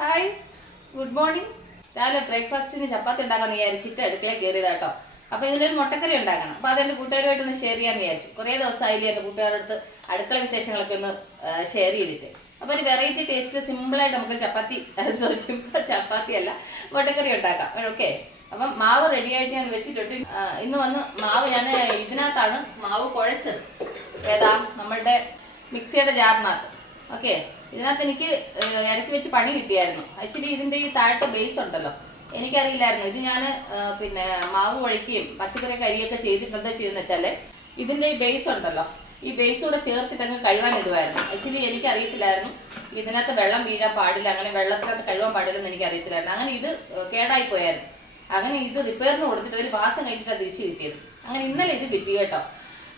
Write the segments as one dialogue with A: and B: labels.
A: Hi good morning രാവിലെ ബ്രേക്ക്ഫാസ്റ്റിന് ചപ്പാത്തി ഉണ്ടാക്കാൻ വിചാരിച്ചിട്ട് അടുക്കളയിൽ കയറിയതാട്ടോ അപ്പൊ ഇതിലൊരു മുട്ടക്കറി ഉണ്ടാക്കണം. അപ്പൊ അതെന്റെ കൂട്ടുകാരുമായിട്ട് ഷെയർ ചെയ്യാൻ വിചാരിച്ചു. കുറെ ദിവസമായില്ലേ എന്റെ കൂട്ടുകാരുടെ അടുത്ത് അടുക്കള വിശേഷങ്ങളൊക്കെ ഒന്ന് ഷെയർ ചെയ്തിട്ട്. അപ്പൊ ഒരു വെറൈറ്റി ടേസ്റ്റ് സിമ്പിൾ ആയിട്ട് നമുക്ക് ചപ്പാത്തി സോറി ചപ്പാത്തി അല്ല മുട്ടക്കറി ഉണ്ടാക്കാം. ഓക്കെ അപ്പം മാവ് റെഡി ആയിട്ട് ഞാൻ വെച്ചിട്ടുണ്ട്. ഇന്ന് വന്ന് മാവ് ഞാൻ ഇതിനകത്താണ് മാവ് കുഴച്ചത്. ഏതാ? നമ്മളുടെ മിക്സിയുടെ ജാറിനകത്ത്. ഓക്കെ ഇതിനകത്ത് എനിക്ക് ഇടയ്ക്ക് വെച്ച് പണി കിട്ടിയായിരുന്നു. ആക്ച്വലി ഇതിന്റെ ഈ താഴത്തെ ബേസ് ഉണ്ടല്ലോ. എനിക്കറിയില്ലായിരുന്നു. ഇത് ഞാൻ പിന്നെ മാവ് കുഴയ്ക്കുകയും പച്ചക്കറി കരിയൊക്കെ ചെയ്തിട്ട് എന്താ ചെയ്യുന്ന വെച്ചാൽ ഇതിന്റെ ഈ ബേസ് ഉണ്ടല്ലോ. ഈ ബേസ് കൂടെ ചേർത്തിട്ട് അങ്ങ് കഴുകാൻ ഇടുമായിരുന്നു ആക്ച്വലി എനിക്ക് അറിയത്തില്ലായിരുന്നു ഇതിനകത്ത് വെള്ളം വീഴാൻ പാടില്ല. അങ്ങനെ വെള്ളത്തിനകത്ത് കഴുകാൻ പാടില്ലെന്ന് എനിക്ക് അറിയത്തില്ലായിരുന്നു അങ്ങനെ ഇത് കേടായി പോയായിരുന്നു. അങ്ങനെ ഇത് റിപ്പയറിന് കൊടുത്തിട്ട് ഒരു മാസം കഴിഞ്ഞിട്ടാണ് തിരിച്ചു കിട്ടിയത്. അങ്ങനെ ഇന്നലെ ഇത് കിട്ടി കേട്ടോ.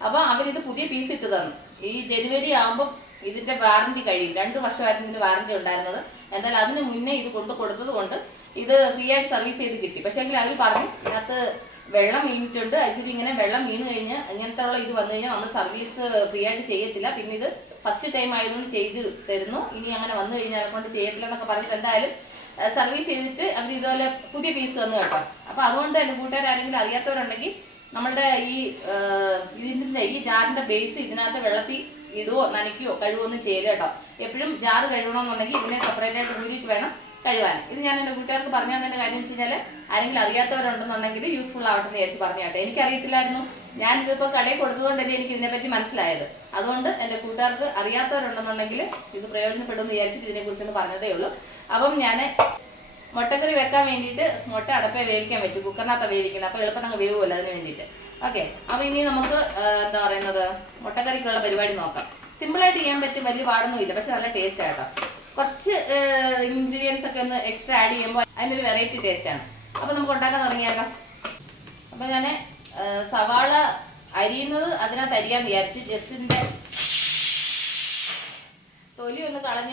A: അപ്പോൾ അവരിത് പുതിയ പീസ് ഇട്ട് തന്നു. ഈ ജനുവരി ആകുമ്പോൾ ഇതിന്റെ വാറന്റി കഴിയും. രണ്ട് വർഷമായിരുന്നു ഇതിന് വാറന്റി ഉണ്ടായിരുന്നത്. എന്നാൽ അതിന് മുന്നേ ഇത് കൊണ്ടു കൊടുത്തത് കൊണ്ട് ഇത് ഫ്രീ ആയിട്ട് സർവീസ് ചെയ്ത് കിട്ടി. പക്ഷേ എങ്കിൽ അവർ പറഞ്ഞു ഇതിനകത്ത് വെള്ളം വീണിട്ടുണ്ട് ആക്ച്വലി ഇങ്ങനെ വെള്ളം വീണ് കഴിഞ്ഞ് ഇങ്ങനത്തെ ഉള്ള ഇത് വന്നു കഴിഞ്ഞാൽ നമ്മൾ സർവീസ് ഫ്രീ ആയിട്ട് ചെയ്യത്തില്ല. പിന്നെ ഇത് ഫസ്റ്റ് ടൈം ആയതുകൊണ്ട് ചെയ്ത് തരുന്നു. ഇനി അങ്ങനെ വന്നു കഴിഞ്ഞാൽ കൊണ്ട് ചെയ്യത്തില്ല എന്നൊക്കെ പറഞ്ഞിട്ട് എന്തായാലും സർവീസ് ചെയ്തിട്ട് അവർ ഇതുപോലെ പുതിയ പീസ് വന്നു കേട്ടോ. അപ്പൊ അതുകൊണ്ട് എന്റെ കൂട്ടുകാർ ആരെങ്കിലും അറിയാത്തവരുണ്ടെങ്കിൽ നമ്മളുടെ ഈ ഇതിന്റെ ഈ ജാറിന്റെ ബേസ് ഇതിനകത്ത് വെള്ളത്തിൽ ഇടുവോ നനയ്ക്കുകയോ കഴിവൊന്നും ഒന്നും ചെയ്യില്ല കേട്ടോ. എപ്പോഴും ജാറ് കഴുകണമെന്നുണ്ടെങ്കിൽ ഇതിനെ സെപ്പറേറ്റ് ആയിട്ട് ഊരിയിട്ട് വേണം കഴിവാൻ. ഇത് ഞാൻ എന്റെ കൂട്ടുകാർക്ക് പറഞ്ഞു തന്നെ കാര്യം വെച്ച് കഴിഞ്ഞാൽ ആരെങ്കിലും അറിയാത്തവരുണ്ടെന്നുണ്ടെങ്കിൽ യൂസ്ഫുൾ ആവട്ടെ എന്ന് വിചാരിച്ച് പറഞ്ഞു കേട്ടോ. എനിക്കറിയത്തില്ലായിരുന്നു. ഞാൻ ഇതിപ്പോൾ കടയിൽ കൊടുത്തതുകൊണ്ടല്ലേ എനിക്ക് ഇതിനെപ്പറ്റി മനസ്സിലായത്. അതുകൊണ്ട് എന്റെ കൂട്ടുകാർക്ക് അറിയാത്തവരുണ്ടെന്നുണ്ടെങ്കിൽ ഇത് പ്രയോജനപ്പെടുമെന്ന് വിചാരിച്ചിട്ട് ഇതിനെക്കുറിച്ചൊന്ന് പറഞ്ഞതേ ഉള്ളൂ. അപ്പം ഞാൻ മുട്ടക്കറി വെക്കാൻ വേണ്ടിയിട്ട് മുട്ട അടപ്പേ വേവിക്കാൻ വെച്ചു. കുക്കറിനകത്ത് വേവിക്കുന്നത്. അപ്പോൾ എളുപ്പം അങ്ങ് വേവുമല്ലോ അതിന് വേണ്ടിയിട്ട്. ഓക്കെ അപ്പൊ ഇനി നമുക്ക് എന്താ പറയുന്നത്? മുട്ടക്കറിക്കുള്ള പരിപാടി നോക്കാം. സിമ്പിൾ ആയിട്ട് ചെയ്യാൻ പറ്റും വലിയ പാടൊന്നുമില്ല പക്ഷെ നല്ല ടേസ്റ്റ് ആട്ടോ കുറച്ച് ഇൻഗ്രീഡിയൻസ് ഒക്കെ ഒന്ന് എക്സ്ട്രാ ആഡ് ചെയ്യുമ്പോൾ അതിനൊരു വെറൈറ്റി ടേസ്റ്റ് ആണ്. അപ്പൊ നമുക്ക് ഉണ്ടാക്കാൻ തുടങ്ങിയാലോ? അപ്പൊ ഞാൻ സവാള അരിയുന്നത് അതിനകത്ത് അരിയാന്ന് വിചാരിച്ച് ജസ്റ്റിന്റെ തൊലി ഒന്ന് കളഞ്ഞ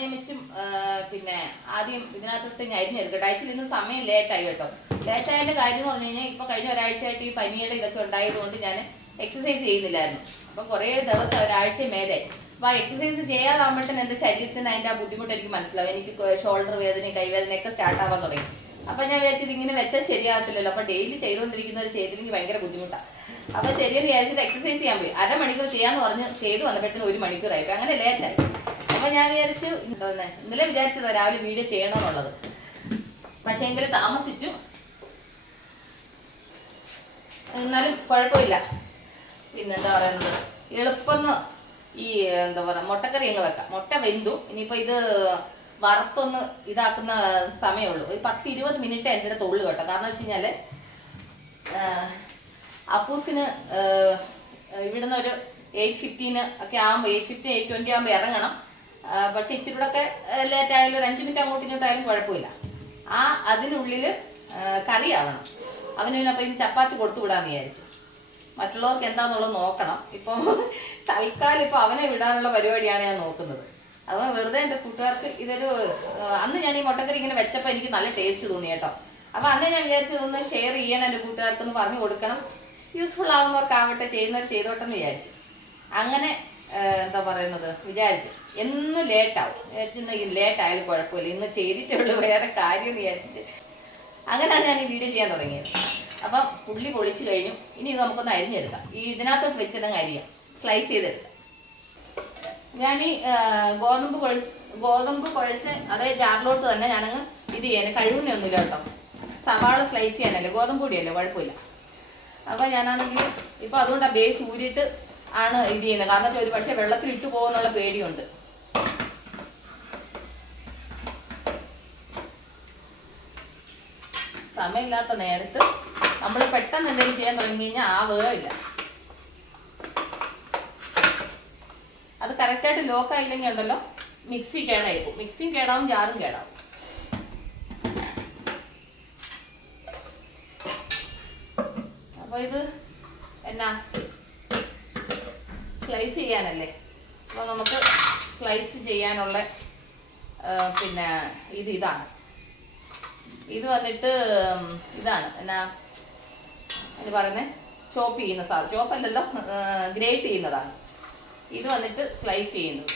A: പിന്നെ ആദ്യം ഇതിനകത്തോട്ട് ഞാൻ അരിഞ്ഞെടുക്കട്ടെ ആക്ച്വലി ഇന്ന് സമയം ലേറ്റ് ആയി കേട്ടോ. ലേറ്റ് ആയതിന്റെ കാര്യം എന്ന് പറഞ്ഞു കഴിഞ്ഞാൽ ഇപ്പൊ കഴിഞ്ഞ ഒരാഴ്ചയായിട്ട് ഈ പനിയുടെ ഇതൊക്കെ ഉണ്ടായതുകൊണ്ട് ഞാൻ എക്സസൈസ് ചെയ്യുന്നില്ലായിരുന്നു. അപ്പൊ കുറേ ദിവസം ഒരാഴ്ച മേലെ. അപ്പൊ ആ എക്സസൈസ് ചെയ്യാതാകുമ്പോഴത്തേന് എന്റെ ശരീരത്തിന് അതിന്റെ ആ ബുദ്ധിമുട്ട് എനിക്ക് മനസ്സിലാവും. എനിക്ക് ഷോൾഡർ വേദന കൈവേദനയൊക്കെ സ്റ്റാർട്ട് ആവാൻ തുടങ്ങി. അപ്പൊ ഞാൻ വിചാരിച്ചത് ഇങ്ങനെ വെച്ചാൽ ശരിയാകത്തില്ലല്ലോ. അപ്പൊ ഡെയിലി ചെയ്തുകൊണ്ടിരിക്കുന്ന ഒരു ചെയ്തില്ലെങ്കിൽ ഭയങ്കര ബുദ്ധിമുട്ടാണ് അപ്പൊ ശരിയെന്ന് വിചാരിച്ചിട്ട് എക്സസൈസ് ചെയ്യാൻ പോയി. അരമണിക്കൂർ ചെയ്യാന്ന് പറഞ്ഞ് ചെയ്തു വന്നപ്പോഴത്തേന് ഒരു മണിക്കൂറായി. അങ്ങനെ ലേറ്റായി. അപ്പൊ ഞാൻ വിചാരിച്ചു ഇന്നലെ വിചാരിച്ചതാ രാവിലെ വീഡിയോ ചെയ്യണമെന്നുള്ളത് പക്ഷെ എങ്കിൽ താമസിച്ചു. എന്നാലും കുഴപ്പമില്ല. പിന്നെ എന്താ പറയുന്നത്? എളുപ്പം ഈ എന്താ പറയാ മുട്ടക്കറി അങ്ങ് വെക്കാം. മുട്ട വെന്തു. ഇനിയിപ്പോ ഇത് വറുത്തൊന്ന് ഇതാക്കുന്ന സമയമുള്ളൂ. ഒരു പത്ത് ഇരുപത് മിനിറ്റ് എന്റെ അടുത്ത് ഉള്ളു കേട്ടോ. കാരണം വെച്ച് കഴിഞ്ഞാൽ അപ്പൂസിന് ഇവിടുന്ന് ഒരു എയ്റ്റ് ഫിഫ്റ്റീന് ഒക്കെ ആകുമ്പോൾ എയ്റ്റ് ഫിഫ്റ്റീൻ എയ്റ്റ് ട്വന്റി ആകുമ്പോൾ ഇറങ്ങണം. പക്ഷെ ഇച്ചിരി കൂടെ ഒക്കെ ലേറ്റ് ആയാലും ഒരു അഞ്ച് മിനിറ്റ് അങ്ങോട്ട് ഇങ്ങോട്ടും ആയാലും കുഴപ്പമില്ല. ആ അതിനുള്ളിൽ കറി ആവണം അവന് പിന്നെ അപ്പൊ ഇനി ചപ്പാത്തി കൊടുത്തു വിടാന്ന് വിചാരിച്ചു. മറ്റുള്ളവർക്ക് എന്താന്നുള്ളത് നോക്കണം. ഇപ്പം തൽക്കാലം ഇപ്പം അവനെ വിടാനുള്ള പരിപാടിയാണ് ഞാൻ നോക്കുന്നത്. അപ്പൊ വെറുതെ എന്റെ കൂട്ടുകാർക്ക് ഇതൊരു അന്ന് ഞാൻ ഈ മുട്ടക്കറി ഇങ്ങനെ വെച്ചപ്പോൾ എനിക്ക് നല്ല ടേസ്റ്റ് തോന്നി കേട്ടോ. അപ്പോൾ അന്ന് ഞാൻ വിചാരിച്ചു ഇതൊന്ന് ഷെയർ ചെയ്യണം എന്റെ കൂട്ടുകാർക്കൊന്ന് പറഞ്ഞു കൊടുക്കണം. യൂസ്ഫുൾ ആവുന്നവർക്കാവട്ടെ ചെയ്യുന്നവർ ചെയ്തോട്ടെന്ന് വിചാരിച്ചു. അങ്ങനെ എന്താ പറയുന്നത്? വിചാരിച്ചു. എന്നും ലേറ്റാവും വിചാരിച്ചിട്ടുണ്ടെങ്കിൽ ലേറ്റ് ആയാലും കുഴപ്പമില്ല. ഇന്ന് ചെയ്തിട്ടുള്ളൂ. വേറെ കാര്യം വിചാരിച്ചിട്ട്. അങ്ങനെയാണ് ഞാൻ ഈ വീഡിയോ ചെയ്യാൻ തുടങ്ങിയത്. അപ്പം പുള്ളി പൊളിച്ചു കഴിഞ്ഞു. ഇനി ഇത് നമുക്കൊന്ന് അരിഞ്ഞെടുക്കാം. ഈ ഇതിനകത്ത് വെച്ചതങ്ങ് അരിയാം. സ്ലൈസ് ചെയ്തെടുക്കാം. ഞാൻ ഈ ഗോതമ്പ് കുഴച്ച് ഗോതമ്പ് കുഴച്ച് അതേ ജാറിലോട്ട് തന്നെ ഞാനങ്ങ് ഇത് ചെയ്യാൻ കഴിവുന്നൊന്നുമില്ല കേട്ടോ. സവാള സ്ലൈസ് ചെയ്യാനല്ലേ? ഗോതമ്പ് പൊടിയല്ലേ? കുഴപ്പമില്ല. അപ്പം ഞാനാണെങ്കിൽ ഇപ്പം അതുകൊണ്ട് ആ ബേസ് ഊരിയിട്ട് ആണ് ഇത് ചെയ്യുന്നത്. കാരണം വെച്ചാൽ പക്ഷേ വെള്ളത്തിൽ ഇട്ടു പോകുന്നുള്ള പേടിയുണ്ട്. സമയമില്ലാത്ത നേരത്ത് നമ്മൾ പെട്ടെന്ന് എന്തെങ്കിലും ചെയ്യാൻ തുടങ്ങി കഴിഞ്ഞാൽ ആവുകയില്ല അത് കറക്റ്റായിട്ട് ലോക്ക് ആയില്ലെങ്കിൽ ഉണ്ടല്ലോ മിക്സി കേടായിരിക്കും മിക്സിയും കേടാവും ജാറും കേടാവും. അപ്പൊ ഇത് എന്നാ? സ്ലൈസ് ചെയ്യാനല്ലേ? അപ്പോൾ നമുക്ക് സ്ലൈസ് ചെയ്യാനുള്ള പിന്നെ ഇത് ഇതാണ്. ഇത് വന്നിട്ട് ഇതാണ്. എന്നാ എന്ന് പറയുന്നത് ചോപ്പ് ചെയ്യുന്ന സാധനം ചോപ്പല്ലല്ലോ ഗ്രേറ്റ് ചെയ്യുന്നതാണ്. ഇത് വന്നിട്ട് സ്ലൈസ് ചെയ്യുന്നത്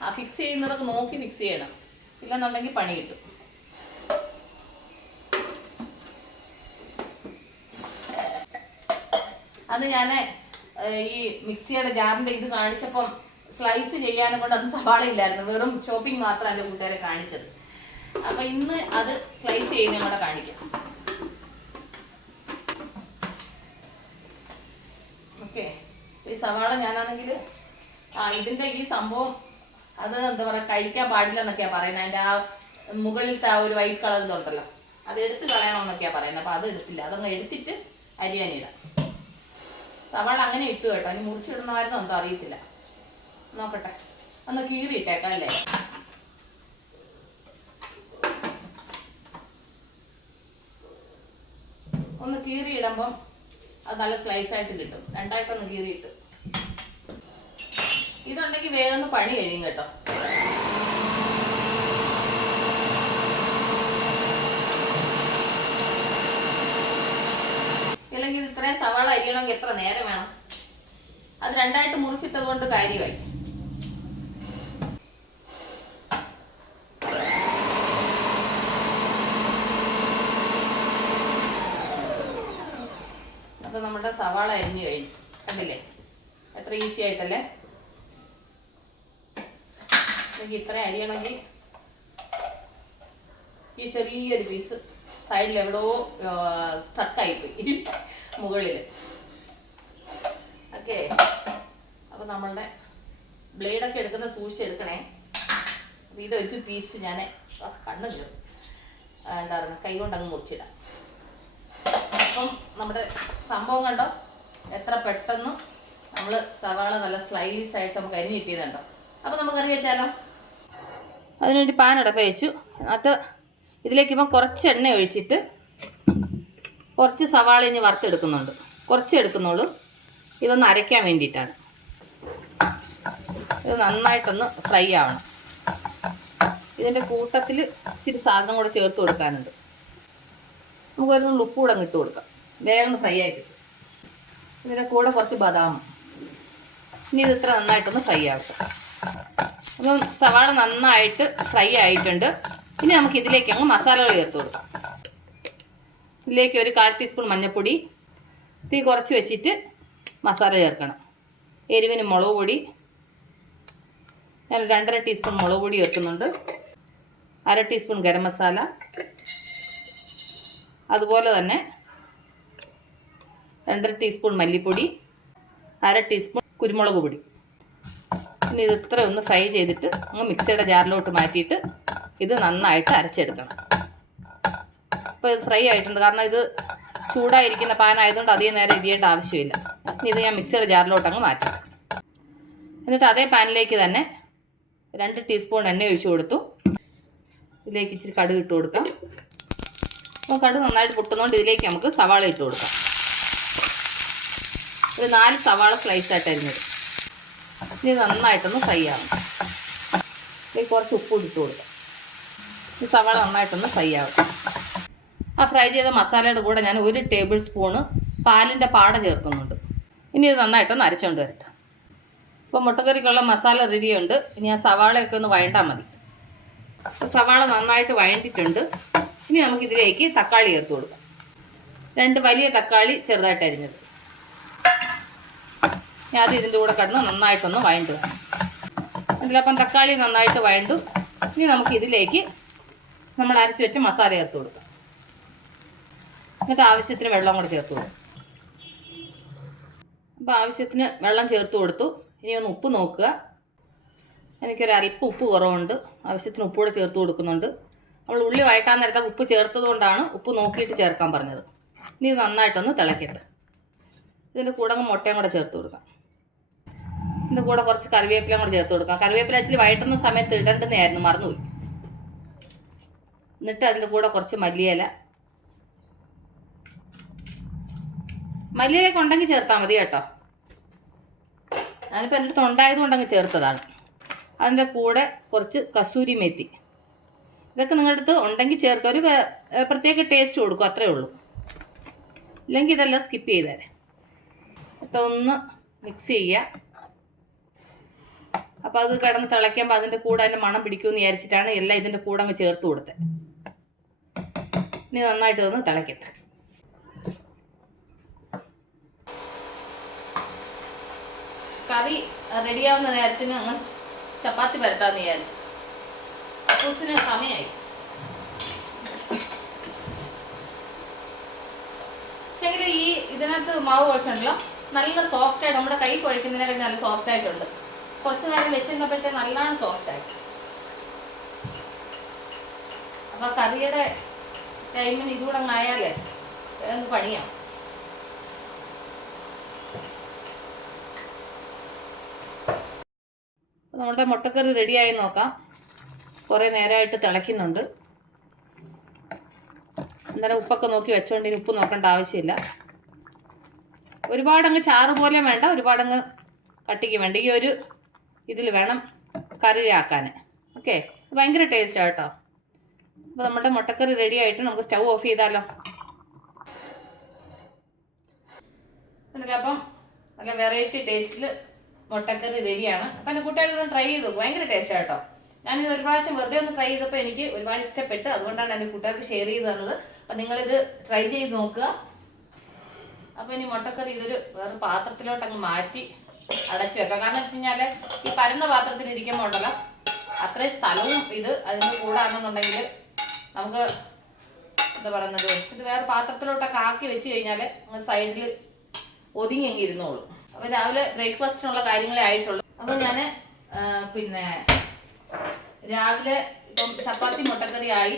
A: ആ ഫിക്സ് ചെയ്യുന്നതൊക്കെ നോക്കി ഫിക്സ് ചെയ്യണം. ഇല്ലെന്നുണ്ടെങ്കിൽ പണി കിട്ടും. അത് ഞാൻ ഈ മിക്സിയുടെ ജാറിന്റെ ഇത് കാണിച്ചപ്പം സ്ലൈസ് ചെയ്യാനും കൊണ്ട് അത് സവാള ഇല്ലായിരുന്നു വെറും ചോപ്പിംഗ് മാത്രം എന്റെ കൂട്ടുകാരെ കാണിച്ചത്. അപ്പൊ ഇന്ന് അത് സ്ലൈസ് ചെയ്യുന്ന കൂടെ കാണിക്കാം. ഓക്കെ. ഈ സവാള ഞാനാണെങ്കിൽ ആ ഇതിന്റെ ഈ സംഭവം അത് എന്താ പറയാ കഴിക്കാൻ പാടില്ല എന്നൊക്കെയാ പറയുന്നത്. അതിന്റെ ആ മുകളിലത്തെ ആ ഒരു വൈറ്റ് കളർ ഇതുണ്ടല്ലോ. അത് എടുത്ത് കളയണമെന്നൊക്കെയാ പറയുന്നത്. അപ്പൊ അത് എടുത്തില്ല. അതങ്ങ് എടുത്തിട്ട് അരിയാനിടാം സവാള അങ്ങനെ ഇട്ടു കേട്ടോ. ഇനി മുറിച്ചിടണമായിരുന്നു എന്തോ അറിയത്തില്ല. നോക്കട്ടെ. ഒന്ന് കീറി ഇട്ടേക്കാം അല്ലേ? ഒന്ന് കീറി ഇടുമ്പം അത് നല്ല സ്ലൈസ് ആയിട്ട് കിട്ടും. രണ്ടായിട്ടൊന്ന് കീറിയിട്ട്. ഇതുണ്ടെങ്കിൽ വേഗം ഒന്ന് പണി കഴിയും കേട്ടോ. ഇല്ലെങ്കിൽ ഇത് ഇത്രയും സവാള അരിയണമെങ്കിൽ എത്ര നേരം വേണം? അത് രണ്ടായിട്ട് മുറിച്ചിട്ടത് കൊണ്ട് കാര്യമായി. അപ്പൊ നമ്മുടെ സവാള അരിഞ്ഞു കഴിഞ്ഞു. കണ്ടില്ലേ? എത്ര ഈസി ആയിട്ടല്ലേ? എനിക്ക് ഇത്ര അരിയണമെങ്കിൽ ഈ ചെറിയൊരു പീസ് സൈഡിൽ എവിടോ സ്റ്റക്കായിപ്പോയി മുകളിൽ ഓക്കെ. അപ്പോൾ നമ്മളുടെ ബ്ലേഡൊക്കെ എടുക്കുന്ന സൂക്ഷിച്ച് എടുക്കണേ. ഇതൊരു പീസ് ഞാൻ കണ്ണു കയറും എന്താ പറയുക കൈ കൊണ്ടങ്ങ് മുറിച്ചിടാം. അപ്പം നമ്മുടെ സംഭവം കണ്ടോ? എത്ര പെട്ടെന്ന് നമ്മൾ സവാള നല്ല സ്ലൈസ് ആയിട്ട് നമുക്ക് അരിഞ്ഞ് കിട്ടിയതുണ്ടോ? അപ്പോൾ നമുക്ക് കറി വെച്ചാലോ? അതിനുവേണ്ടി പാൻ അടപ്പ് വെച്ചു. എന്നിട്ട് ഇതിലേക്ക് ഇപ്പം കുറച്ച് എണ്ണ ഒഴിച്ചിട്ട് കുറച്ച് സവാള ഇനി വറുത്തെടുക്കുന്നുണ്ട്. കുറച്ച് എടുക്കുന്നുള്ളൂ. ഇതൊന്ന് അരയ്ക്കാൻ വേണ്ടിയിട്ടാണ്. ഇത് നന്നായിട്ടൊന്ന് ഫ്രൈ ആവണം. ഇതിന്റെ കൂട്ടത്തിൽ ഇച്ചിരി സാധനം കൂടെ ചേർത്ത് കൊടുക്കാനുണ്ട്. നമുക്ക് ഒരു നുള്ളി ഉപ്പ് കൂടെ ഇട്ട് കൊടുക്കാം. വേഗം ഫ്രൈ ആയിട്ട് ഇതിന്റെ കൂടെ കുറച്ച് ബദാം. ഇനി ഇത് ഇത്ര നന്നായിട്ടൊന്ന് ഫ്രൈ ആവട്ടെ. അപ്പം സവാള നന്നായിട്ട് ഫ്രൈ ആയിട്ടുണ്ട്. ഇനി നമുക്ക് ഇതിലേക്ക് അങ്ങ് മസാലകൾ ചേർത്ത് കൊടുക്കാം. ഇതിലേക്ക് ഒരു കാൽ ടീസ്പൂൺ മഞ്ഞൾപ്പൊടി തീ കുറച്ച് വെച്ചിട്ട് മസാല ചേർക്കണം. എരിവിന് മുളക് പൊടി ഞാൻ രണ്ടര ടീസ്പൂൺ മുളക് പൊടി ചേർക്കുന്നുണ്ട്. അര ടീസ്പൂൺ ഗരം മസാല. അതുപോലെ തന്നെ രണ്ടര ടീസ്പൂൺ മല്ലിപ്പൊടി അര ടീസ്പൂൺ കുരുമുളക് പൊടി. ഇനി ഇത് ഇത്ര ഒന്ന് ഫ്രൈ ചെയ്തിട്ട് അങ്ങ് മിക്സിയുടെ ജാറിലോട്ട് മാറ്റിയിട്ട് ഇത് നന്നായിട്ട് അരച്ചെടുക്കണം. അപ്പോൾ ഇത് ഫ്രൈ ആയിട്ടുണ്ട്. കാരണം ഇത് ചൂടായിരിക്കുന്ന പാൻ ആയതുകൊണ്ട് അധികം നേരം ഇരിയേണ്ട ആവശ്യമില്ല. ഇനി ഇത് ഞാൻ മിക്സിയുടെ ജാറിലോട്ട് അങ്ങ് മാറ്റാം. എന്നിട്ട് അതേ പാനിലേക്ക് തന്നെ രണ്ട് ടീസ്പൂൺ എണ്ണ ഒഴിച്ചു കൊടുത്തു. ഇതിലേക്ക് ഇച്ചിരി കടുക് ഇട്ട് കൊടുക്കാം. അപ്പോൾ കടുക് നന്നായിട്ട് പൊട്ടുന്നതുകൊണ്ട് ഇതിലേക്ക് നമുക്ക് സവാള ഇട്ട് കൊടുക്കാം. ഒരു നാല് സവാള സ്ലൈസ് ആയിട്ട് അരിഞ്ഞത് ഇത് നന്നായിട്ടൊന്ന് ഫ്രൈ ആവും ഇതിൽ കുറച്ച് ഉപ്പ് ഇട്ട് കൊടുക്കാം. ഈ സവാള നന്നായിട്ടൊന്ന് ഫ്രൈ ആവും ആ ഫ്രൈ ചെയ്ത മസാലയുടെ കൂടെ ഞാൻ ഒരു ടേബിൾ സ്പൂണ് പാലിന്റെ പാട ചേർക്കുന്നുണ്ട്. ഇനി ഇത് നന്നായിട്ടൊന്ന് അരച്ചുകൊണ്ട് വരട്ടെ. ഇപ്പോൾ മുട്ടക്കറിക്കുള്ള മസാല റെഡിയുണ്ട് ഇനി ആ സവാളയൊക്കെ ഒന്ന് വഴണ്ടാൽ മതി. സവാള നന്നായിട്ട് വഴണ്ടിട്ടുണ്ട്. ഇനി നമുക്ക് ഇതിലേക്ക് തക്കാളി ചേർത്ത് കൊടുക്കാം. രണ്ട് വലിയ തക്കാളി ചെറുതായിട്ട് അരിഞ്ഞത്. ഞാൻ അത് ഇതിന്റെ കൂടെ കിടന്ന് നന്നായിട്ടൊന്ന് വഴണ്ടു അതിലപ്പം തക്കാളി നന്നായിട്ട് വഴണ്ടു. ഇനി നമുക്ക് ഇതിലേക്ക് നമ്മൾ അരച്ച് വെച്ച് മസാല ചേർത്ത് കൊടുക്കാം. എന്നിട്ട് ആവശ്യത്തിന് വെള്ളം കൂടെ ചേർത്ത് കൊടുക്കും. അപ്പോൾ ആവശ്യത്തിന് വെള്ളം ചേർത്ത് കൊടുത്തു. ഇനി ഒന്ന് ഉപ്പ് നോക്കുക. എനിക്കൊരു അല്പം ഉപ്പ് കുറവുണ്ട്. ആവശ്യത്തിന് ഉപ്പ് കൂടെ ചേർത്ത് കൊടുക്കുന്നുണ്ട്. നമ്മൾ ഉള്ളി വഴറ്റാൻ നേരത്തെ ഉപ്പ് ചേർത്തത് കൊണ്ടാണ് ഉപ്പ് നോക്കിയിട്ട് ചേർക്കാൻ പറഞ്ഞത്. ഇനി ഇത് നന്നായിട്ടൊന്ന് തിളക്കട്ടെ ഇതിന്റെ കൂടെ മുട്ടയും കൂടെ ചേർത്ത് കൊടുക്കാം. ഇതിന്റെ കൂടെ കുറച്ച് കറിവേപ്പിലയും കൂടെ ചേർത്ത് കൊടുക്കാം. കറിവേപ്പില ആക്ച്വലി വഴറ്റുന്ന സമയത്ത് ഇടേണ്ടുന്നതായിരുന്നു മറന്നുപോയി. എന്നിട്ട് അതിന്റെ കൂടെ കുറച്ച് മല്ലിയില. മല്ലിയിലൊക്കെ ഉണ്ടെങ്കിൽ ചേർത്താൽ മതി കേട്ടോ. ഞാനിപ്പോൾ എന്റെ അടുത്ത് ഉണ്ടായത് കൊണ്ടങ്ങ് ചേർത്തതാണ്. അതിന്റെ കൂടെ കുറച്ച് കസൂരി മെത്തി. ഇതൊക്കെ നിങ്ങളുടെ അടുത്ത് ഉണ്ടെങ്കിൽ ചേർക്കുക. ഒരു പ്രത്യേക ടേസ്റ്റ് കൊടുക്കും അത്രേ ഉള്ളൂ. ഇല്ലെങ്കിൽ ഇതെല്ലാം സ്കിപ്പ് ചെയ്തേരെ. എന്നിട്ട് ഒന്ന് മിക്സ് ചെയ്യുക. അപ്പോൾ അത് കിടന്ന് തിളയ്ക്കുമ്പോൾ അതിന്റെ കൂടെ അതിന്റെ മണം പിടിക്കുമെന്ന് വിചാരിച്ചിട്ടാണ് എല്ലാം ഇതിന്റെ കൂടെ അങ്ങ് ചേർത്ത് കൊടുത്തത്. ഇനി നന്നായിട്ട് ഒന്ന് തിളക്കട്ടെ. കറി റെഡിയാവുന്ന നേരത്തിന് അങ്ങ് ചപ്പാത്തി പരത്താന്ന് വിചാരിച്ചു. അപ്പൂസിന് സമയമായി പക്ഷെങ്കിൽ ഈ ഇതിനകത്ത് മാവ് കുഴച്ചുണ്ടല്ലോ? നല്ല സോഫ്റ്റ് ആയിട്ട് നമ്മുടെ കൈ കുഴക്കുന്നതിനൊക്കെ നല്ല സോഫ്റ്റ് ആയിട്ടുണ്ട്. കുറച്ച് നേരം വെച്ചിരുന്നപ്പോഴത്തേക്ക് നല്ലോണം സോഫ്റ്റ് ആയിട്ട് അപ്പൊ കറിയുടെ ടൈമിന് ഇതുകൂടെ ആയാലേ ഒന്ന് പണിയാം നമ്മുടെ മുട്ടക്കറി റെഡിയായി നോക്കാം. കുറേ നേരമായിട്ട് തിളയ്ക്കുന്നുണ്ട്. അന്നേരം ഉപ്പൊക്കെ നോക്കി വെച്ചോണ്ട് ഇനി ഉപ്പ് നോക്കേണ്ട ആവശ്യമില്ല. ഒരുപാടങ്ങ് ചാറ് പോലെ വേണ്ട ഒരുപാടങ്ങ് കട്ടിക്ക് വേണ്ട. ഈ ഒരു ഇതിൽ വേണം കറിയാക്കാൻ ഓക്കെ ഭയങ്കര ടേസ്റ്റാണ് കേട്ടോ. അപ്പോൾ നമ്മുടെ മുട്ടക്കറി റെഡി ആയിട്ട് നമുക്ക് സ്റ്റൗ ഓഫ് ചെയ്താലോ? അപ്പം നല്ല വെറൈറ്റി ടേസ്റ്റിൽ മുട്ടക്കറി റെഡിയാണ് അപ്പം എന്റെ കൂട്ടുകാർ ഇതൊന്ന് ട്രൈ ചെയ്തു ഭയങ്കര ടേസ്റ്റാണ് കേട്ടോ. ഞാനിത് ഒരു പ്രാവശ്യം വെറുതെ ഒന്ന് ട്രൈ ചെയ്തപ്പോൾ എനിക്ക് ഒരുപാട് ഇഷ്ടപ്പെട്ട്. അതുകൊണ്ടാണ് എന്റെ കൂട്ടുകാർക്ക് ഷെയർ ചെയ്ത് തന്നത്. അപ്പം നിങ്ങളിത് ട്രൈ ചെയ്ത് നോക്കുക. അപ്പോൾ ഇനി മുട്ടക്കറി ഇതൊരു വേറെ പാത്രത്തിലോട്ട് അങ്ങ് മാറ്റി അടച്ചു വെക്കാം കാരണം വെച്ച് കഴിഞ്ഞാൽ ഈ പരന്ന പാത്രത്തിൽ ഇരിക്കുമ്പോൾ ഉണ്ടല്ലോ അത്രയും സ്ഥലവും ഇത് അതിന് കൂടാണെന്നുണ്ടെങ്കിൽ നമുക്ക് എന്താ പറയുന്നത് ഇത് വേറെ പാത്രത്തിലോട്ടൊക്കെ ആക്കി വെച്ച് കഴിഞ്ഞാൽ സൈഡിൽ ഒതുങ്ങി അങ്ങ് ഇരുന്നോളൂ. അപ്പോൾ രാവിലെ ബ്രേക്ക്ഫാസ്റ്റിനുള്ള കാര്യങ്ങളേ ആയിട്ടുള്ളൂ. അപ്പോൾ ഞാൻ പിന്നെ രാവിലെ ഇപ്പം ചപ്പാത്തി മുട്ടക്കറി ആയി.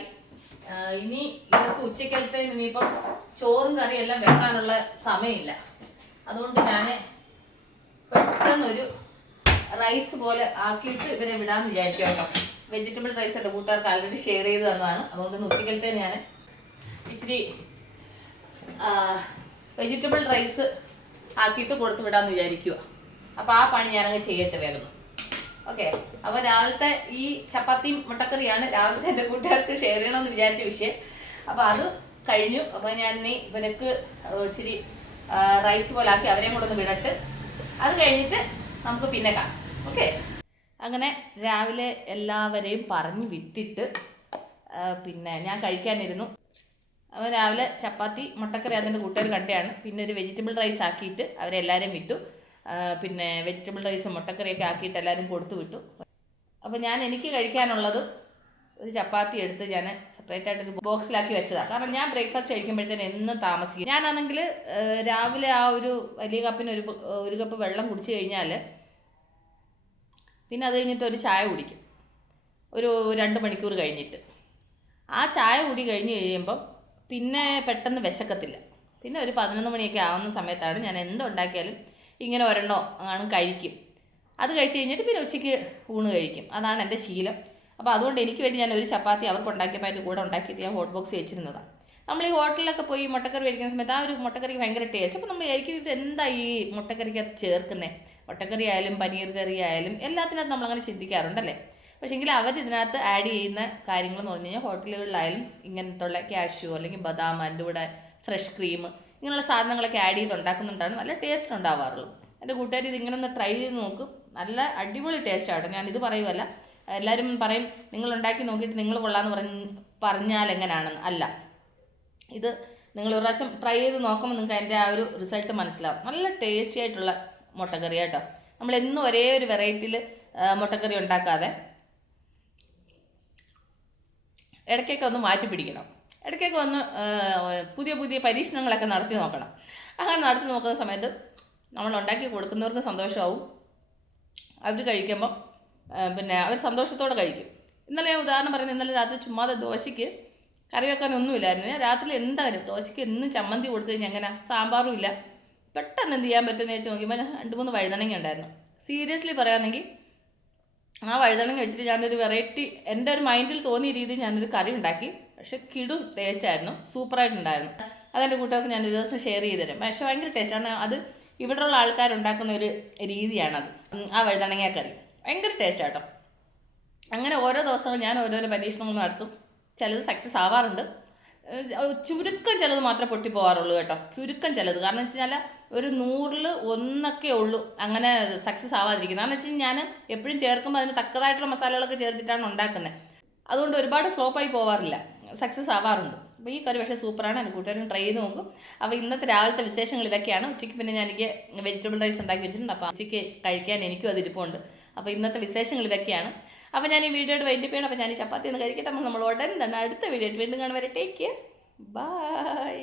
A: ഇനി ഇവർക്ക് ഉച്ചക്കലത്തെ ഇനിയിപ്പം ചോറും കറിയെല്ലാം വെക്കാനുള്ള സമയമില്ല. അതുകൊണ്ട് ഞാൻ പെട്ടെന്നൊരു റൈസ് പോലെ ആക്കിയിട്ട് ഇവരെ വിടാൻ വിചാരിക്കും കേട്ടോ. വെജിറ്റബിൾ റൈസ് എന്റെ കൂട്ടുകാർക്ക് ആൾറെഡി ഷെയർ ചെയ്ത് തന്നതാണ്. അതുകൊണ്ട് ഉച്ചക്കലത്തെ ഞാൻ ഇച്ചിരി വെജിറ്റബിൾ റൈസ് ആക്കിയിട്ട് കൊടുത്തു വിടാമെന്ന് വിചാരിക്കുക. അപ്പോൾ ആ പണി ഞാനങ്ങ് ചെയ്യട്ടെ വേഗം. ഓക്കെ അപ്പോൾ രാവിലത്തെ ഈ ചപ്പാത്തിയും മുട്ടക്കറിയാണ് രാവിലത്തെ എന്റെ കൂട്ടുകാർക്ക് ഷെയർ ചെയ്യണമെന്ന് വിചാരിച്ച വിഷയം. അപ്പോൾ അത് കഴിഞ്ഞു. അപ്പോൾ ഞാൻ ഇനി ഇവർക്ക് ഇച്ചിരി റൈസ് പോലാക്കി അവരെയും കൂടെ ഒന്ന് വിടട്ട്. അത് കഴിഞ്ഞിട്ട് നമുക്ക് പിന്നെ കാണാം. ഓക്കെ അങ്ങനെ രാവിലെ എല്ലാവരെയും പറഞ്ഞു വിട്ടിട്ട് പിന്നെ ഞാൻ കഴിക്കാനിരുന്നു. അപ്പോൾ രാവിലെ ചപ്പാത്തി മുട്ടക്കറി അതിന്റെ കൂട്ടുകാർ കണ്ടെയാണ്. പിന്നെ ഒരു വെജിറ്റബിൾ റൈസ് ആക്കിയിട്ട് അവരെല്ലാവരെയും വിട്ടു. പിന്നെ വെജിറ്റബിൾ റൈസും മുട്ടക്കറിയൊക്കെ ആക്കിയിട്ട് എല്ലാവരും കൊടുത്തു വിട്ടു. അപ്പോൾ ഞാൻ എനിക്ക് കഴിക്കാനുള്ളത് ഒരു ചപ്പാത്തി എടുത്ത് ഞാൻ സെപ്പറേറ്റ് ആയിട്ട് ഒരു ബോക്സിലാക്കി വെച്ചതാണ് കാരണം ഞാൻ ബ്രേക്ക്ഫാസ്റ്റ് കഴിക്കുമ്പോഴത്തേന് എന്നും താമസിക്കും. ഞാനാണെങ്കിൽ രാവിലെ ആ ഒരു വലിയ കപ്പിന് ഒരു ഒരു കപ്പ് വെള്ളം കുടിച്ചു കഴിഞ്ഞാൽ പിന്നെ അത് കഴിഞ്ഞിട്ട് ഒരു ചായ കുടിക്കും. ഒരു രണ്ട് മണിക്കൂർ കഴിഞ്ഞിട്ട്. ആ ചായ കുടി കഴിഞ്ഞ് കഴിയുമ്പം പിന്നെ പെട്ടെന്ന് വിശക്കത്തില്ല. പിന്നെ ഒരു പതിനൊന്ന് മണിയൊക്കെ ആവുന്ന സമയത്താണ് ഞാൻ എന്തുണ്ടാക്കിയാലും ഇങ്ങനെ ഒരെണ്ണോ ആണ് കഴിക്കും. അത് കഴിച്ച് കഴിഞ്ഞിട്ട് പിന്നെ ഉച്ചയ്ക്ക് ഊണ് കഴിക്കും. അതാണ് എന്റെ ശീലം. അപ്പോൾ അതുകൊണ്ട് എനിക്ക് വേണ്ടി ഞാൻ ഒരു ചപ്പാത്തി അവർക്ക് ഉണ്ടാക്കിയപ്പോൾ അതിന്റെ കൂടെ ഉണ്ടാക്കിയിട്ട് ഞാൻ ഹോട്ട് ബോക്സ് വെച്ചിരുന്നതാണ് നമ്മൾ ഈ ഹോട്ടലിലൊക്കെ പോയി മുട്ടക്കറി മേടിക്കുന്ന സമയത്ത് ആ ഒരു മുട്ടക്കറിക്ക് ഭയങ്കര ടേസ്റ്റ് അപ്പോൾ നമ്മൾ വിചാരിക്കും ഇത് എന്താ ഈ മുട്ടക്കറിക്കകത്ത് ചേർക്കുന്നത് മുട്ടക്കറി ആയാലും പനീർ കറി ആയാലും എല്ലാത്തിനകത്ത് നമ്മളങ്ങനെ ചിന്തിക്കാറുണ്ടല്ലേ? പക്ഷേങ്കിൽ അവർ ഇതിനകത്ത് ആഡ് ചെയ്യുന്ന കാര്യങ്ങൾ എന്ന് പറഞ്ഞു കഴിഞ്ഞാൽ ഹോട്ടലുകളിലായാലും ഇങ്ങനത്തുള്ള ക്യാഷ്യൂ അല്ലെങ്കിൽ ബദാം അതിന്റെ കൂടെ ഫ്രഷ് ക്രീം ഇങ്ങനെയുള്ള സാധനങ്ങളൊക്കെ ആഡ് ചെയ്ത് ഉണ്ടാക്കുന്നുണ്ടാണ്. നല്ല ടേസ്റ്റ് ഉണ്ടാവാറുള്ളത് എന്റെ കൂട്ടുകാർ ഇത് ഇങ്ങനെ ഒന്ന് ട്രൈ ചെയ്ത് നോക്കും. നല്ല അടിപൊളി ടേസ്റ്റ് ആവട്ടെ. ഞാൻ ഇത് പറയുമല്ല എല്ലാവരും പറയും നിങ്ങൾ ഉണ്ടാക്കി നോക്കിയിട്ട് നിങ്ങൾ കൊള്ളാന്ന് പറഞ്ഞ് പറഞ്ഞാൽ എങ്ങനെയാണെന്ന് അല്ല. ഇത് നിങ്ങൾ ഒരു പ്രാവശ്യം ട്രൈ ചെയ്ത് നോക്കുമ്പോൾ നിങ്ങൾക്ക് അതിന്റെ ആ ഒരു റിസൾട്ട് മനസ്സിലാവും. നല്ല ടേസ്റ്റി ആയിട്ടുള്ള മുട്ടക്കറി കേട്ടോ. നമ്മൾ എന്നും ഒരേ ഒരു വെറൈറ്റിയിൽ മുട്ടക്കറി ഉണ്ടാക്കാതെ ഇടയ്ക്കൊക്കെ ഒന്ന് മാറ്റി പിടിക്കണം. ഇടയ്ക്കൊക്കെ ഒന്ന് പുതിയ പുതിയ പരീക്ഷണങ്ങളൊക്കെ നടത്തി നോക്കണം. അങ്ങനെ നടത്തി നോക്കുന്ന സമയത്ത് നമ്മൾ ഉണ്ടാക്കി കൊടുക്കുന്നവർക്ക് സന്തോഷമാവും. അവർ കഴിക്കുമ്പോൾ പിന്നെ അവർ സന്തോഷത്തോടെ കഴിക്കും. ഇന്നലെ ഞാൻ ഉദാഹരണം പറയുന്നത് ഇന്നലെ രാത്രി ചുമ്മാതെ ദോശയ്ക്ക് കറി വെക്കാനൊന്നുമില്ലായിരുന്നു ഞാൻ രാത്രി എന്തായാലും ദോശയ്ക്ക് എന്നും ചമ്മന്തി കൊടുത്തു കഴിഞ്ഞാൽ എങ്ങനെ? സാമ്പാറും ഇല്ല. പെട്ടെന്ന് എന്ത് ചെയ്യാൻ പറ്റുമെന്ന് വെച്ച് നോക്കിയപ്പോൾ രണ്ട് മൂന്ന് വഴുതണങ്ങ ഉണ്ടായിരുന്നു. സീരിയസ്ലി പറയുകയാണെങ്കിൽ ആ വഴുതണങ്ങ വെച്ചിട്ട് ഞാനൊരു വെറൈറ്റി എന്റെ ഒരു മൈൻഡിൽ തോന്നിയ രീതിയിൽ ഞാനൊരു കറി ഉണ്ടാക്കി. പക്ഷെ കിടു ടേസ്റ്റ് ആയിരുന്നു സൂപ്പറായിട്ടുണ്ടായിരുന്നു അതെന്റെ കൂട്ടുകാർക്ക് ഞാൻ ഒരു ദിവസം ഷെയർ ചെയ്ത് തരാം. പക്ഷെ ഭയങ്കര ടേസ്റ്റാണ് അത് ആൾക്കാർ ഉണ്ടാക്കുന്ന ഒരു രീതിയാണത്. ആ വഴുതണങ്ങ കറി. ഭയങ്കര ടേസ്റ്റ് ആട്ടോ. അങ്ങനെ ഓരോ ദിവസവും ഞാൻ ഓരോരോ പരീക്ഷണങ്ങൾ നടത്തും. ചിലത് സക്സസ് ആവാറുണ്ട്. ചുരുക്കം ചിലത് മാത്രമേ പൊട്ടി പോകാറുള്ളൂ കേട്ടോ. ചുരുക്കം ചിലത്. കാരണം വെച്ച് കഴിഞ്ഞാൽ ഒരു നൂറിൽ ഒന്നൊക്കെ ഉള്ളൂ അങ്ങനെ സക്സസ് ആവാതിരിക്കുന്നത്. കാരണം വെച്ച് ഞാൻ എപ്പോഴും ചേർക്കുമ്പോൾ അതിന് തക്കതായിട്ടുള്ള മസാലകളൊക്കെ ചേർത്തിട്ടാണ് ഉണ്ടാക്കുന്നത് അതുകൊണ്ട് ഒരുപാട് ഫ്ലോപ്പായി പോവാറില്ല. സക്സസ് ആവാറുണ്ട്. അപ്പോൾ ഈ കറി പക്ഷേ സൂപ്പറാണ്. എന്റെ കൂട്ടുകാരും ട്രൈ ചെയ്ത് നോക്കും. അപ്പോൾ ഇന്നത്തെ രാവിലത്തെ വിശേഷങ്ങൾ ഇതൊക്കെയാണ്. ഉച്ചയ്ക്ക് പിന്നെ ഞാൻ എനിക്ക് വെജിറ്റബിൾ റൈസ് ഉണ്ടാക്കി വെച്ചിട്ടുണ്ട്. അപ്പോൾ ഉച്ചയ്ക്ക് കഴിക്കാൻ എനിക്കും അത് ഇരിപ്പുണ്ട്. അപ്പോൾ ഇന്നത്തെ വിശേഷങ്ങൾ ഇതൊക്കെയാണ്. അപ്പോൾ ഞാൻ ഈ വീഡിയോയുടെ വൈൻഡ് ചെയ്യണം. അപ്പോൾ ഞാൻ ഈ ചപ്പാത്തി ഒന്ന് കഴിക്കട്ടെ. അപ്പം നമ്മൾ ഉടൻ തന്നെ അടുത്ത വീഡിയോ വീണ്ടും വീണ്ടും കാണുവരെ ടേക്ക് കെയർ ബൈ